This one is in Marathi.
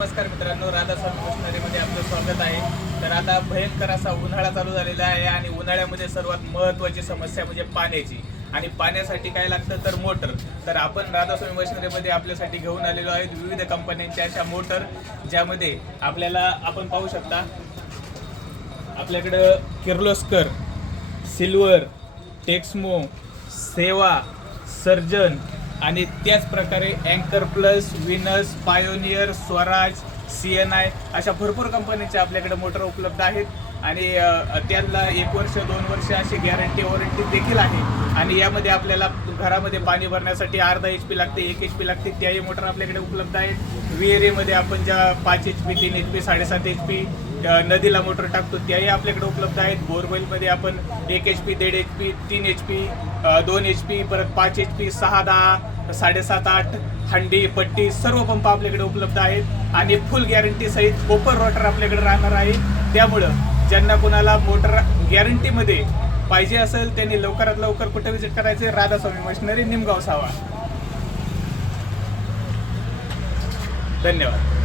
नमस्कार मित्रांनो, राधास्वामी मशिनरीमध्ये आपलं स्वागत आहे। तर आता भयंकर असा उन्हाळा चालू झालेला आहे आणि उन्हाळ्यामध्ये सर्वात महत्त्वाची समस्या म्हणजे पाण्याची। आणि पाण्यासाठी काय लागतं तर मोटर। तर आपण राधास्वामी मशिनरीमध्ये आपल्यासाठी घेऊन आलेलो आहे विविध कंपन्यांच्या अशा मोटर, ज्यामध्ये आपल्याला आपण पाहू शकता आपल्याकडे किर्लोस्कर, सिल्वर, टेक्समो, सेवा, सर्जन आणि त्याच प्रकारे अँकर plus, Venus, pioneer, Swaraj, CNI अशा भरपूर कंपन्यांच्या आपल्याकडे मोटर उपलब्ध आहेत। आणि त्यांना 1 वर्ष 2 वर्ष अशी गॅरंटी वॉरंटी देखील आहे। आणि यामध्ये आपल्याला घरामध्ये पाणी भरण्यासाठी अर्धा HP लागते, 1 HP लागते, त्याही मोटर आपल्याकडे उपलब्ध आहेत। विहिरीमध्ये आपण ज्या 5 HP, 3 HP, 7.5 HP नदीला मोटर टाकतो त्याही आपल्याकडे उपलब्ध आहेत। बोरवेलमध्ये आपण 1 HP, 1.5 HP, 3 HP, 2 HP, परत 5 HP, 6, 10, 7.5, 8 हंडी, पट्टी सर्व पंप आपल्याकडे उपलब्ध आहेत। आणि फुल गॅरंटी सहित कोपर रोटर आपल्याकडे राहणार आहे। त्यामुळं ज्यांना कोणाला मोटर गॅरंटीमध्ये पाहिजे असेल त्यांनी लवकरात लवकर कुठे विजिट करायचे? राधास्वामी मशिनरी, निमगाव, सावा। धन्यवाद।